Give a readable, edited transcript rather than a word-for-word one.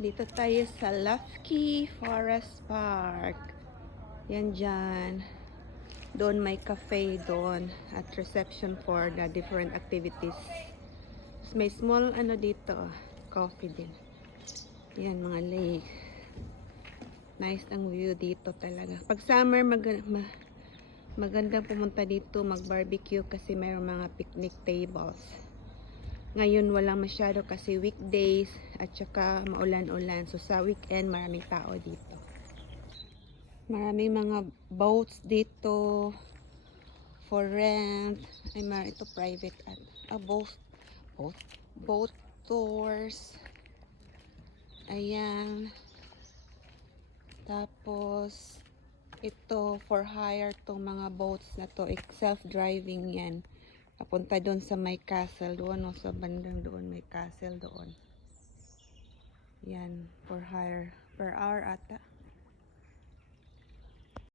Dito tayo sa Lufky Forest Park. Yan dyan. Doon may cafe doon at reception for the different activities. May small ano dito, coffee din. Yan mga lake. Nice ang view dito talaga. Pag summer magandang pumunta dito mag-barbecue kasi mayroong mga picnic tables. Ngayon walang masyado kasi weekdays at saka maulan-ulan. So sa weekend maraming tao dito. Maraming mga boats dito for rent. Ay ito private at boat tours. Ayan. Tapos ito for hire tong mga boats na to, self-driving yan. Papunta doon sa may castle doon, o sa bandang doon may castle doon. Yan, for hire per hour ata.